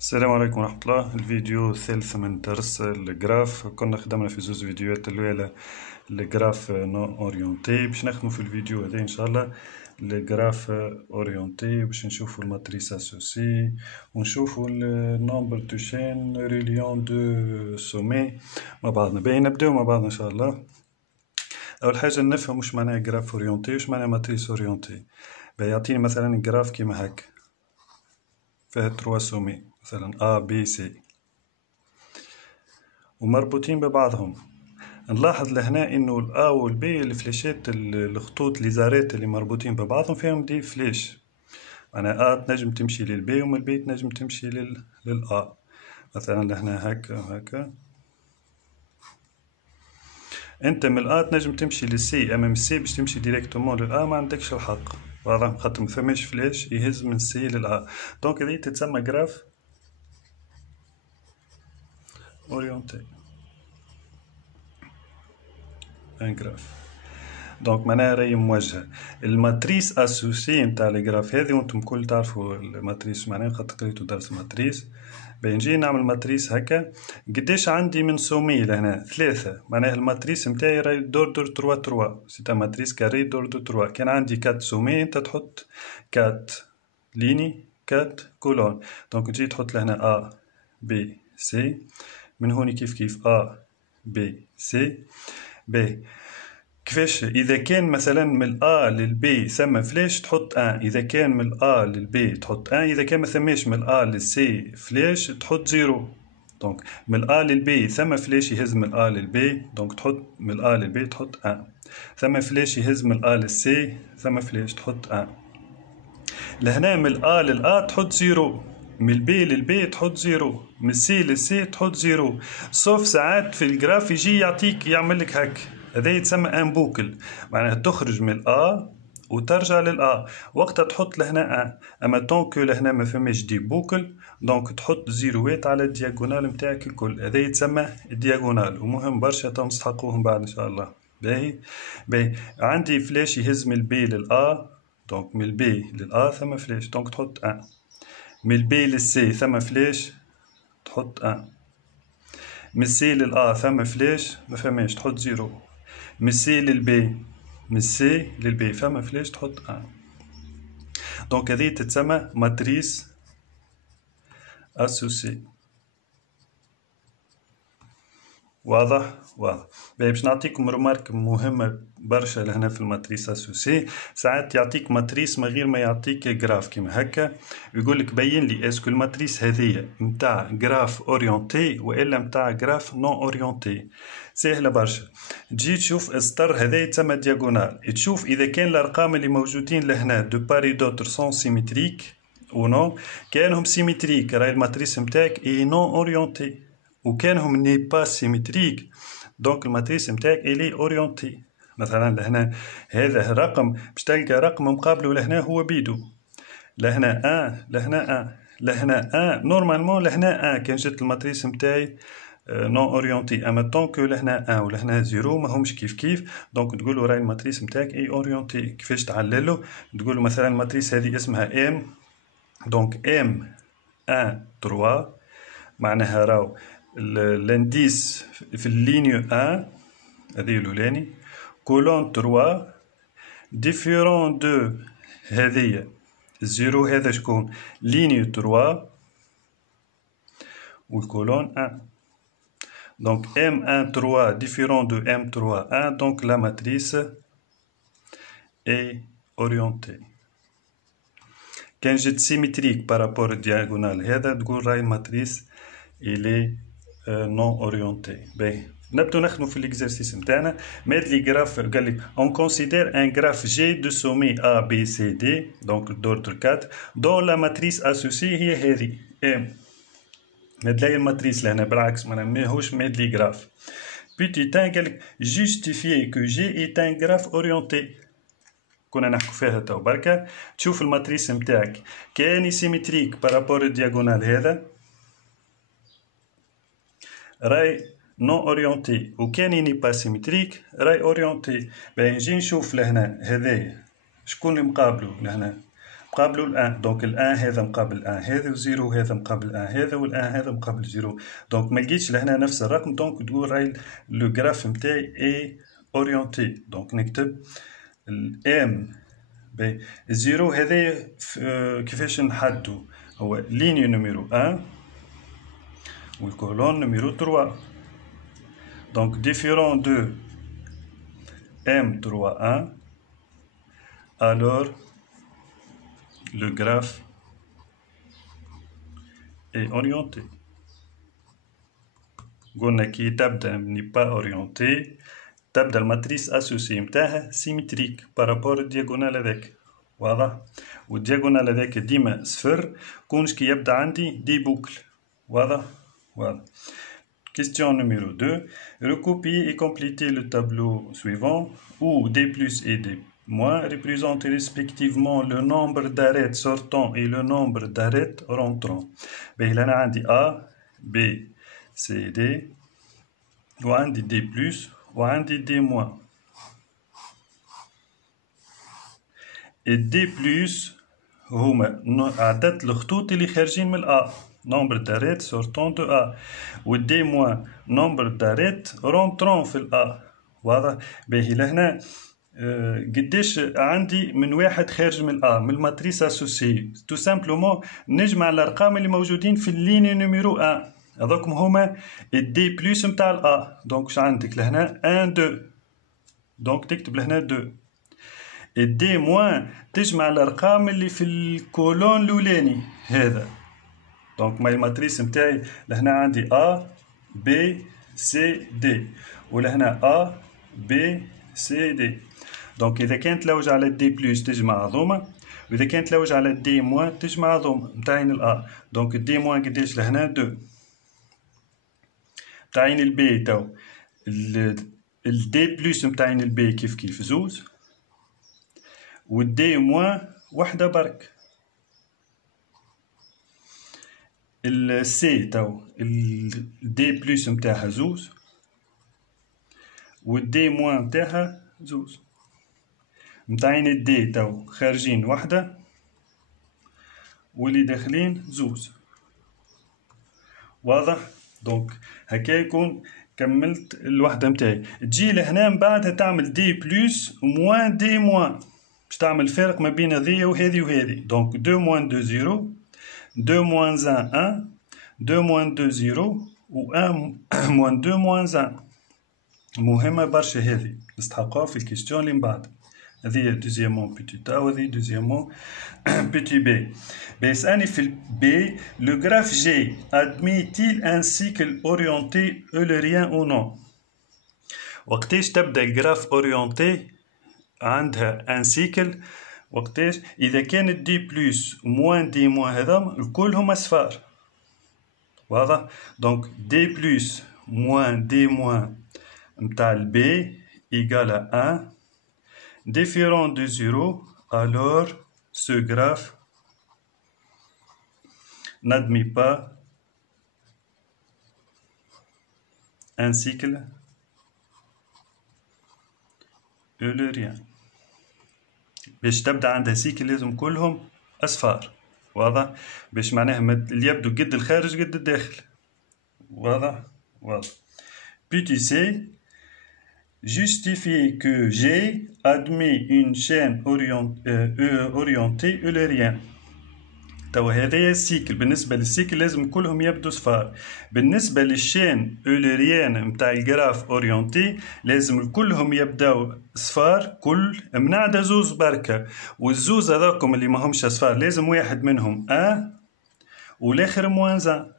السلام عليكم ورحمة الله. الفيديو الثالث من درس الجراف. كنا خدمنا في زوز فيديوهات الأولى الجراف نو اورينتي، باش نخدمو في الفيديو هذا ان شاء الله الجراف اورينتي باش نشوفو الماتريس اسوسي ونشوفو النومبر دو شين ريليون دو سومي مع بعضنا. باهي نبداو مع بعضنا ان شاء الله. اول حاجة نفهم واش معناها جراف اورينتي واش معناها ماتريس اورينتي. باهي يعطيني مثلا جراف كيما هاك فيها 3 سومي مثلا A B C ومربوطين ببعضهم. نلاحظ لهنا انه ال A وال B الفليشات الخطوط ليزارات اللي مربوطين ببعضهم فيهم دي فليش، معناها A تنجم تمشي لل B ومن ال B تنجم تمشي لل A. مثلا لهنا هكا وهكا، انت من ال A تنجم تمشي لل C، اما من C باش تمشي ديريكتومون لل A ما عندكش الحق، واضح، خاطر مفماش فلاش يهز من C لل A. دونك هذه تتسمى جراف اورينتي، ان جراف. دونك معناها راهي موجهة. الماتريس اسوسي نتاع لي جراف هذه وانتم الكل تعرفوا الماتريس معناها خاطر قريتو درس ماتريس. باهي نجي نعمل ماتريس هكا. قداش عندي من سومي لهنا؟ 3. معناها الماتريس نتاعي راهي دور 3 3، سيتا ماتريس كاري دور 3. كان عندي 4 سومي انت تحط 4 ليني 4 كولون. دونك تجي تحط لهنا A B C، من هوني كيف A B C. باهي كيفاش؟ إذا كان مثلا من ال A لل B ثم فلاش تحط 1، إذا كان من ال A لل B تحط 1، إذا كان ما ثماش من ال A لل C فلاش تحط 0. دونك من ال A لل B ثم فلاش يهز من ال A لل B، دونك تحط من ال A لل B تحط 1. ثم فلاش يهز من ال A لل C ثم فلاش تحط 1. لهنا من ال A لل A تحط 0، من ال B لل B تحط 0، من ال C لل C تحط 0. صوف ساعات في الجراف يجي يعطيك يعمل لك هك، هذا يتسمى ان بوكل، معناها تخرج من A وترجع لل A وقتها تحط لهنا 1. اما طونكو لهنا ما فماش دي بوكل دونك تحط زيروات على الدياغونال نتاعك الكل، هذا يتسمى الدياغونال ومهم برشا تو نستحقوهم بعد ان شاء الله. باهي عندي فلاش يهز من البي لل A، دونك من البي لل A ثم فلاش دونك تحط 1. من البي لل C ثم فلاش تحط 1. من C لل A ثم فلاش ما فماش تحط 0. من C لل B، من C لل B فما فلاش تحط 1. دونك هذه تتسمى ماتريس اسوسي. واضح. باش نعطيكم رمارك مهمة برشا لهنا في الماتريس اسوسي. ساعات يعطيك ماتريس من غير ما يعطيك جراف كيما هكا، يقول لك بين لي اسكو الماتريس هذه نتاع جراف اورينتي والا نتاع جراف نون اورينتي. سهلة برشا. تجي تشوف السطر هذا يتسمى دياغونال، تشوف اذا كان الارقام اللي موجودين لهنا دو باري دوتر سون سيمتريك او نو. كانهم سيمتريك راهي الماتريس نتاعك اي نون اورينتي، وكانهم ني با سيمتريك دونك الماتريس نتاعك الي اورينتي. مثلا لهنا هذا رقم باش تلقى رقم مقابله لهنا هو بيدو، لهنا 1 لهنا 1 لهنا 1 نورمالمون لهنا 1 كان جات الماتريس نتاعي نون اورينتي. اما طونكو لهنا 1 ولهنا 0 ماهمش كيف دونك تقولوا راهي الماتريس نتاعك اي اورينتي. كيفاش تعللو؟ تقولوا مثلا الماتريس هذه اسمها ام، دونك ام 1 3 معناها راهو الانديس في اللينيو 1 هذه الاولاني كولون 3 ديفيرون دو هذه الزيرو هذا شكون لينيو 3 والكولون 1. دونك ام 1 3 ديفيرون دو ام 3 1 دونك لا ماتريس اي اورينتي. كان جات سيمتريك بارابور الدياغونال هذا تقول راهي الماتريس الي نون اورينتي. باهي نبدو نخدمو في ليكزارسيس نتاعنا. مات لي جراف قال لك اون كونسيدير ان جراف جي دو سومي ا بي سي دي دونك دوردر 4 دون لا ماتريس اسوسي هي هذه ام. هاد الماتريس لهنا بالعكس ماهوش ماد لي جراف. بيتي تان قال لك جوستيفيي كو جي اي ان جراف اورينتي. كنا نحكو فيها تو بركا. تشوف الماتريس نتاعك كاني سيمتريك بارابور الدياغونال هذا راي نون اورينتي، وكان ني با سيمتريك راي اورينتي. باهي نجي نشوف لهنا هذايا شكون اللي مقابلو لهنا. مقابلو الان. دونك الان هذا مقابل الان هذا، وزيرو هذا مقابل الان هذا، والان هذا مقابل زيرو. دونك ما لقيتش لهنا نفس الرقم، دونك تقول راهي لو جراف نتاعي اي اورينتي. دونك نكتب الام باهي. الزيرو هذايا كيفاش نحددو؟ هو لينيو نيميرو 1 والكولون نيميرو 3. دونك ديفيرون دو M3 1, alors le graphe est orienté. قلنا كي تبدا n'est pas orienté تبدا الماتريس اسوسي متاعها سيمتريك بارابور الدياغونال هذاك. واضح؟ والدياغونال هذاك ديما صفر كونش كي يبدا عندي دي بوكل. واضح؟ واضح. Question numéro 2. Recopier et compléter le tableau suivant où D plus et D moins représentent respectivement le nombre d'arêtes sortants et le nombre d'arêtes rentrants. Ben, là, on a A, B, C, D, ou on dit D plus, ou on dit D moins. Et D plus, هما عدد الخطوط اللي خارجين من A. nombre d'arêtes sortant de A. و D moins nombre d'arêtes rentrant في ال A. واضح؟ باهي لهنا قديش عندي من واحد خارج من A من الماتريس اسوسي. تو سامبلومون نجمع الارقام اللي موجودين في الليني نيميرو 1 هذوكم هما الدي بلس نتاع ال A. دونك واش عندك لهنا 1 2. دونك تكتب لهنا 2. الدي موان تجمع الارقام اللي في الكولون الاولاني هذا. دونك ماي الماتريس نتاعي لهنا عندي A B C D ولهنا A B C D. دونك إذا كانت لوج على الدي بلس تجمع هذوما، وإذا كانت لوج على الدي موان تجمع هذوما متاعين الأ. دونك الدي موان قداش لهنا 2. متاعين البي تو الدي بلس متاعين البي كيف كيف زوز، والدي موان وحدة برك. السي تو الدي بلس متاعها زوز والدي موان متاعها زوز. متاعين الدي تو خارجين وحدة واللي داخلين زوز. واضح؟ دونك هكا يكون كملت الوحدة متاعي. تجي لهنا من بعدها تعمل دي بلس موان دي موان باش تعمل فرق ما بين هذيا وهذي وهذي. دونك 2 موان 2 0 2 moins 1 1 2 moins 2 0 و 1 moins 2 moins 1. مهمة برشا هذه نستحقوها في الكيستيون اللي من بعد. هذه دوزيامون بيتي تا وهذه دوزيامون بيتي بي. بيسألني في البي لو جراف جي admet-il un cycle orienté eulérien ou non. وقتاش تبدا الجراف اورينتي عندها ان سيكل؟ وقتاش إذا كانت دي بلس موان دي موان هذا الكلهم أصفار. واضح؟ دونك دي بلس موان دي موان متاع البي إيكال à 1 différent de 0, alors ce graphe n'admet pas un cycle eulérien. باش تبدا عندها سيكل لازم كلهم اصفار. واضح؟ باش معناها اللي يبدو قد الخارج قد الداخل. واضح؟ واضح. Petit c justifier que G admet une chaîne orientée eulérien. توا هذايا السيكل. بالنسبة للسيكل لازم كلهم يبدو صفار. بالنسبة للشين اوليريان متاع الجراف اورينتي لازم كلهم يبداو صفار كل من عدا زوز بركة، والزوز هذاكم اللي ماهمش صفار لازم واحد منهم ان والاخر موان ان.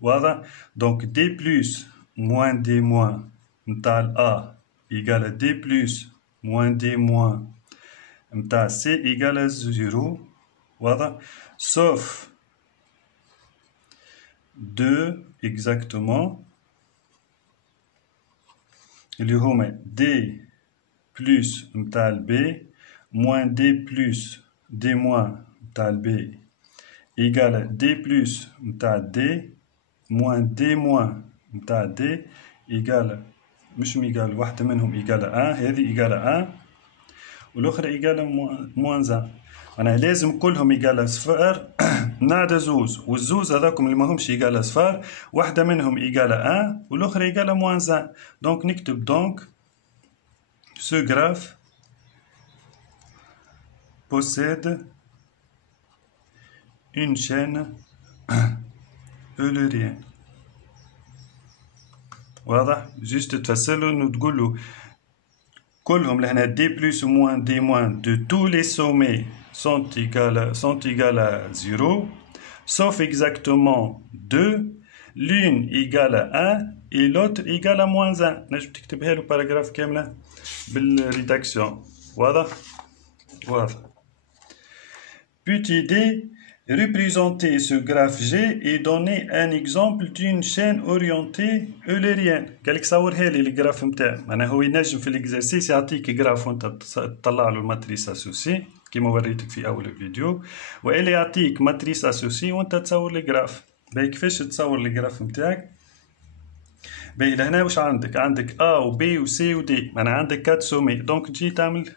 واضح؟ دونك دي بلس موان دي موان متاع الأ إيكال دي بلس موان دي موان متاع سي إيكال زيرو. واضح؟ sauf 2 exactement اللي هما دي بلس متاع البي موان دي بلس دي موان متاع البي إيكال دي بلس متاع دي موان دي موان متاع دي إيكال مش ميكال واحدة منهم إيكال 1. هذه إيكال 1 والاخرى ايجال موان 1. معناها لازم كلهم ايجال صفر نعدا زوز، والزوز هذاكم اللي ماهمش ايجال صفر واحدة منهم ايجال 1 والاخرى ايجال موان 1. دونك نكتب دونك ce graphe possède une chaîne eulérienne. واضح؟ جيست تفسرله وتقوله كلهم لهنا d plus ou moins d moins de tous les sommets sont égales à 0 sauf exactement 2, l'une égale à 1 et l'autre égale à moins 1. نجم تكتبها له باراجراف كاملة بالريداكسيون. واضح؟ واضح. Petit d, représenter ce graphe G et donner un exemple d'une chaîne orientée eulérienne. قالك صورها لي الجراف نتاعي. معناها هو ينجم في الاكزرسيس يعطيك جراف وانت تطلع له الماتريس اسوسي كيما وريتك في اول الفيديو، والا يعطيك ماتريس اسوسي وانت تصور الجراف. باهي كيفاش تصور الجراف نتاعك؟ باهي لهنا واش عندك؟ عندك A و B و C و D، معناها عندك 4 سومي. دونك تجي تعمل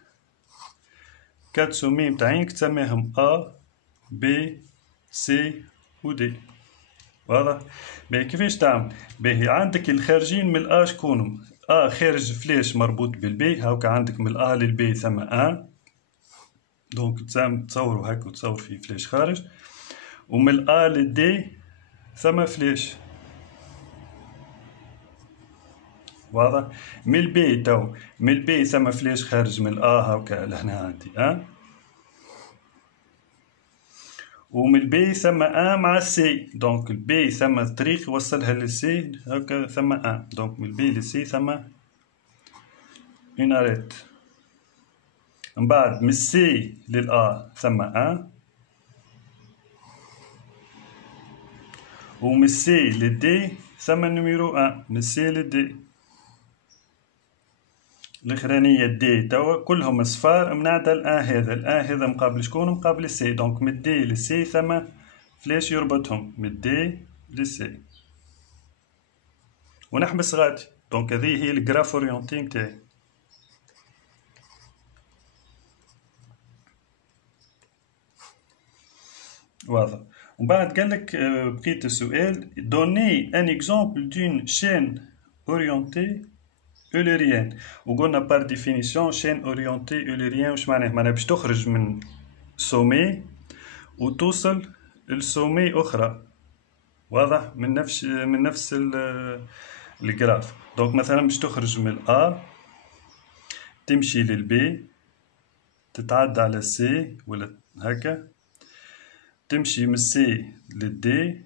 4 سومي نتاعينك تسميهم A B C و D. واضح؟ باهي كيفاش تعمل؟ باهي عندك الخارجين من الأ شكونهم؟ A خارج فلاش مربوط بالبي، هاكا عندك من الأ للبي ثم 1. دونك تصوروا هاكا وتصور فيه فلاش خارج، ومن الأ للدي ثم فلاش. واضح؟ من البي تو من البي ثم فلاش خارج من الأ هاكا لهنا عندي ومن البي ثم مع السي. دونك البي ثم طريق يوصلها للسي هاكا ثم دونك من البي للسي ثم اون اريت. من بعد من السي للأ ثم ومن السي للدي ثم النميرو من السي للدي. الاخرانية دي توا كلهم صفار منعدا هذا مقابل شكون؟ مقابل السي. دونك من دي للسي ثم فلاش يربطهم من دي للسي ونحبس غادي. دونك هذه هي الجراف اورينتي نتاعي. واضح. ومن بعد قالك بقيت السؤال دوني ان اكزومبل دون شين اورينتي اوليريان. وقلنا بار ديفينيسيون شين اورينتي اوليريان واش معناه؟ معناه باش تخرج من سومي وتوصل لسومي اخرى. واضح؟ من نفس الجراف. دونك مثلا باش تخرج من الأ تمشي للبي تتعدى على السي ولا هكا، تمشي من السي للدي،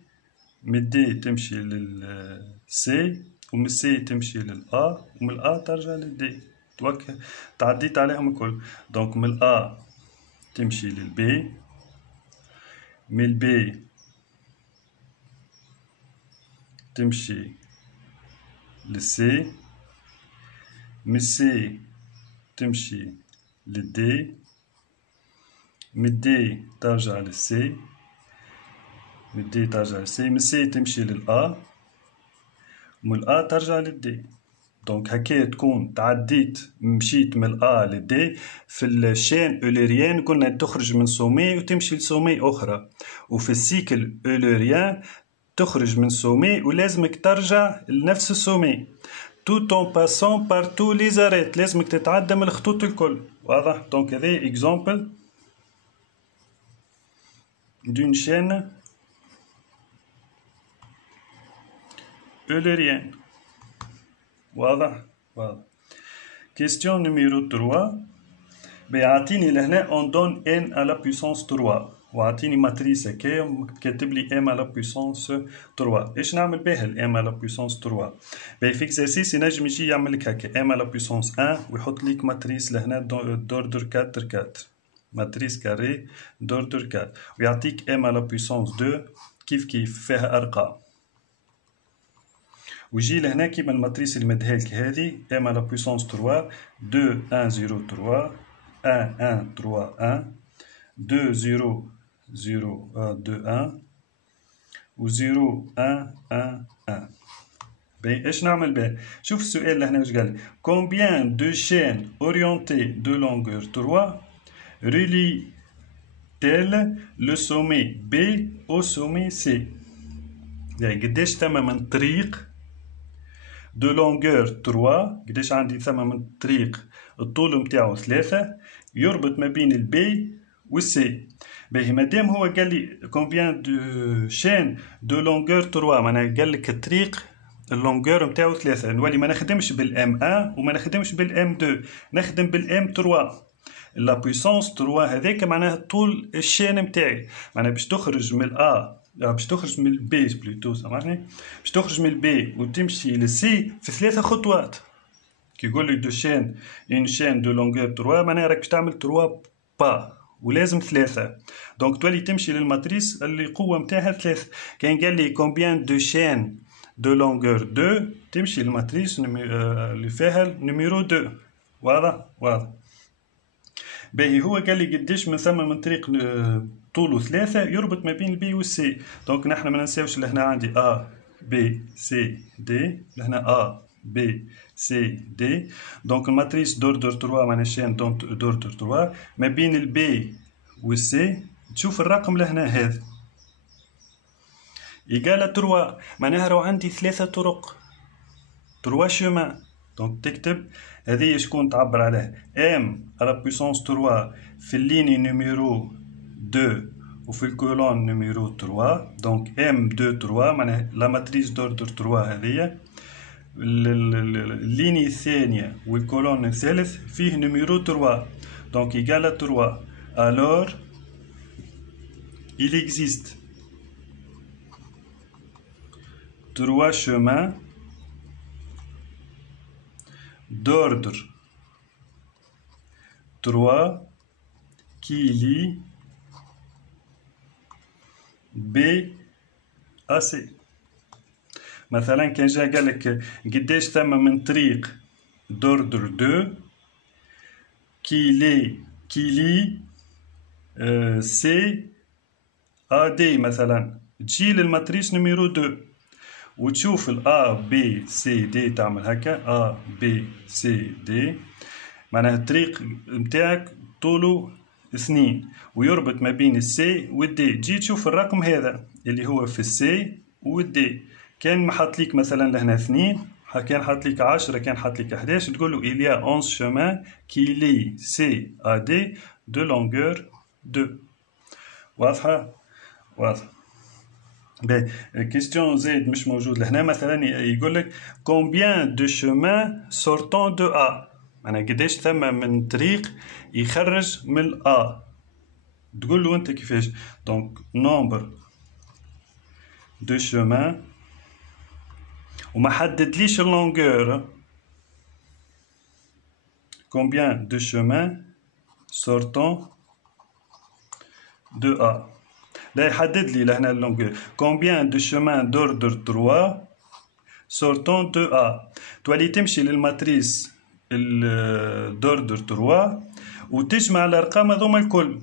من الدي تمشي للسي، ومن السي تمشي للأ، ومن الأ ترجع للدي. توك تعديت عليهم الكل. دونك من الأ تمشي للبي، من البي تمشي للسي، من السي تمشي للدي، من الدي ترجع للسي، من الدي ترجع للسي، من السي تمشي للأ، ومن الأ ترجع للدي. دونك هكا تكون تعديت مشيت من الأ للدي. في الشين أوليريان قلنا تخرج من سومي وتمشي لسومي أخرى، وفي السيكل أوليريان تخرج من سومي ولازمك ترجع لنفس السومي tout en passant par tous les arêtes. لازمك تتعدى من الخطوط الكل. واضح؟ دونك هذا اكزامبل d'une chaîne eulérienne. واضح؟ واضح. question numéro 3. بيعطيني لهنا on donne n à la puissance 3 وعطيني ماتريس هكايا كاتب لي m à la puissance 3. ايش نعمل بها ال m à la puissance 3؟ باهي في اكزرسيس ينجم يجي يعمل لك هكا m à la puissance 1 ويحط لك ماتريس لهنا دوردر 4 4 ماتريس كاري دوردر 4 ويعطيك m à la puissance 2 كيف فيها ارقام. ويجي لهنا كيما الماتريس اللي مديهالك هذه m à la puissance 3 2 1 0 3 1 1 3 1 2 0 0 2 1 و 0 1 1 1. باهي ايش نعمل بها؟ شوف السؤال اللي هنا واش قال لي. Combien de chaînes orientées de longueur 3 relient-elles le sommet B au sommet C؟ يعني قداش ثم من طريق دو لونغور 3، قداش عندي ثم من طريق الطول نتاعو 3 يربط ما بين البي والسي. باهي مادام هو قال لي كومبيان دو شين دو لونغور 3، معناها قال لك الطريق اللونغور نتاعو 3، نولي ما نخدمش بالام 1 وما نخدمش بالام 2، نخدم بالام 3. لا بويسونس 3 هذاك معناها طول الشين نتاعي، معناها باش تخرج من باش تخرج من البي بلوتو سامحني، باش تخرج من البي وتمشي للسي في 3 خطوات. كي يقول لك دو شين اون شين دو لونغور 3 معناها راك باش تعمل 3 با ولازم 3. دونك تولي تمشي للماتريس اللي القوه نتاعها 3. كان قال لي كومبيان دو شين دو لونغور 2 تمشي للماتريس اللي فيها نيميرو 2. واضح واضح. باهي هو قال لي قداش من ثم من طريق طوله 3 يربط ما بين البي والسي. دونك نحن ما ننساوش اللي هنا عندي ا بي سي دي، لهنا ا بي سي دي. دونك الماتريس دوردر 3 معناها شين دوردر 3 ما بين البي والسي. تشوف الرقم لهنا هذا إيجالا 3، معناها راهو عندي 3 طرق، 3 شومان. دونك تكتب هذه شكون تعبر عليها ام على بويسونس 3 في الليني نيميرو 2 وفي الكولون نيميرو 3. دونك ام 2 3 معناها لا ماتريس دوردر 3 هذه. الليني الثانية والكولون الثالث فيه نيميرو 3. دونك إيجالا 3. alors il existe 3 chemins d'ordre 3 qui lient B à C. مثلا كان جا قال لك قداش ثم من طريق دوردر 2 كي لي سي ا دي، مثلا تجي للماتريس نيميرو 2 وتشوف الأ بي سي دي تعمل هكا أ بي سي دي، معناها الطريق متاعك طوله 2 ويربط ما بين السي والدي. تجي تشوف الرقم هذا اللي هو في السي والدي، كان محط ليك مثلا لهنا 2، كان حط ليك 10، كان حط ليك 11، تقول له il y a 11 chemins qui lient C à D de longueur 2. واضحة؟ واضح. باهي كيستيون زايد مش موجود لهنا، مثلا يقول لك combien de chemins sortant de A، معناها قداش ثم من طريق يخرج من A. تقول له انت كيفاش. دونك nombre de chemins وما حددليش اللونغور. combien de chemins sortant de A، لا يحدد لي لهنا اللونغور. combien de chemins d'ordre 3 sortant de A. تولي تمشي للماتريس دوردر 3 وتجمع الارقام هذوما الكل.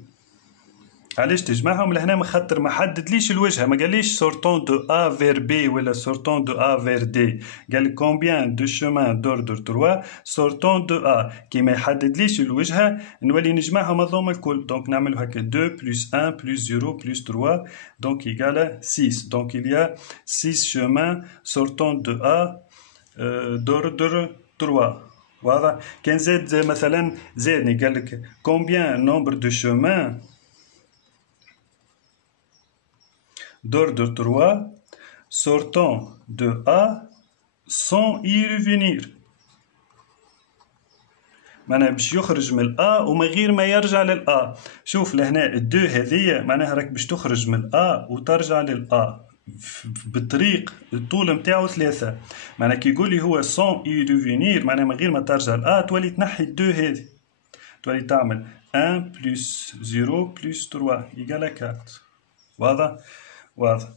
علاش تجمعهم لهنا؟ من خاطر ما حددليش الوجهه، ما قاليش سورتون دو ا فير بي ولا سورتون دو ا فير دي، قال كومبيان دو شومان دوردر 3 سورتون دو ا. كي ما يحددليش الوجهه نولي نجمعهم هذوما الكل. دونك نعملوا هكا 2 بلس 1 بلس 0 بلس 3 دونك يقال 6. دونك il y a 6 chemins sortant de A دوردر 3. واضح. كان زاد مثلا زادني قال لك كومبيان نومبر دو شومان d'ordre 3 sortant de A sans y revenir، معناها باش يخرج من الأ ومن غير ما يرجع للأ. شوف لهنا الدو هذية معناها راك باش تخرج من الأ وترجع للأ بالطريق الطول متاعو 3. معناها كي يقول لي هو sans y revenir معناها من غير ما ترجع للأ تولي تنحي الدو هذي، تولي تعمل 1 plus 0 plus 3 égale 4. واضح؟ واضح.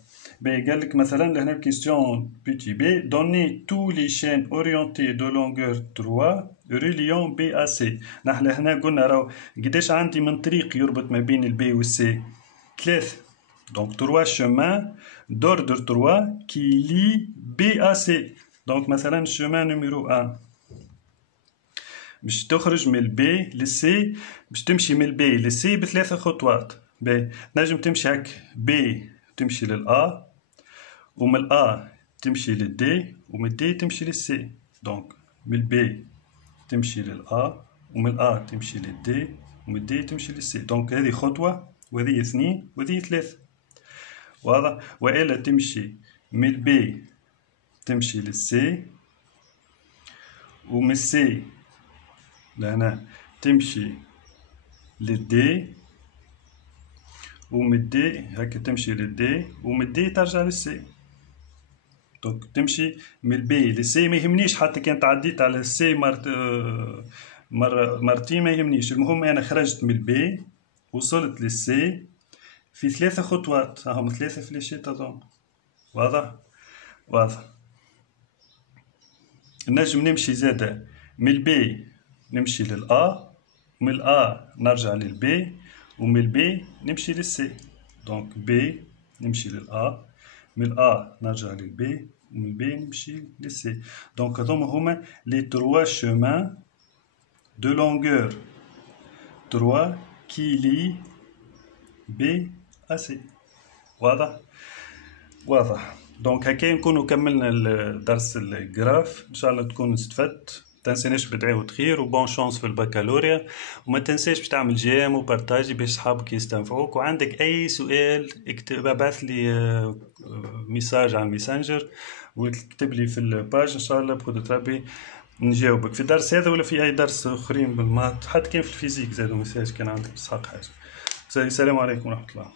قال لك مثلا لهنا كيستيون بيتي بي دوني تو لي شين اورينتي دو لونغور 3 ريليون بي ا سي. نحن هنا قلنا راهو قداش عندي من طريق يربط ما بين البي والسي 3. دونك 3 شومان دوردر 3 كي لي بي ا سي. دونك مثلا الشومان نيميرو 1 باش تخرج من البي للسي، باش تمشي من البي للسي بثلاثة خطوات. نجم تمشي هك بي تمشي للأ، ومن الأ تمشي للدي، ومن الدي تمشي للسي. دونك من البي تمشي للأ، ومن الأ تمشي للدي، ومن الدي تمشي للسي. دونك هذه خطوة، وهذه 2 وهذه 3. واضح؟ وإلا تمشي من البي تمشي للسي، ومن السي لهنا تمشي للدي، ومن الدي هكا تمشي للدي، ومن الدي ترجع للسي. دونك تمشي من البي للسي. ما يهمنيش حتى كان تعديت على السي مرتين، ما يهمنيش. المهم أنا خرجت من البي وصلت للسي في 3 خطوات. هم 3 فليشات هذوما. واضح؟ واضح. نجم نمشي زادة من البي نمشي للأ، ومن الأ نرجع للبي، ومن البي نمشي للسي. دونك بي نمشي للأ، من الأ نرجع للبي، ومن البي نمشي للسي. دونك هذوما هما لي 3 chemins de longueur 3 qui lient B à C. واضح؟ واضح. دونك هكا نكونوا كملنا الدرس الجراف. ان شاء الله تكون استفدت. تنسيناش بدعاء خير وبون شانس في البكالوريا، وما تنساش باش تعمل جيم وبارتاجي باش صحابك يستنفعوك. وعندك اي سؤال اكتب، ابعث لي ميساج على الميسنجر وتكتب لي في الباج، ان شاء الله بقدرة ربي نجاوبك في الدرس هذا ولا في اي درس اخرين بالمات، حتى كان في الفيزيك زادوا ميساج كان عندك بصحاب حاجه. السلام عليكم ورحمه الله.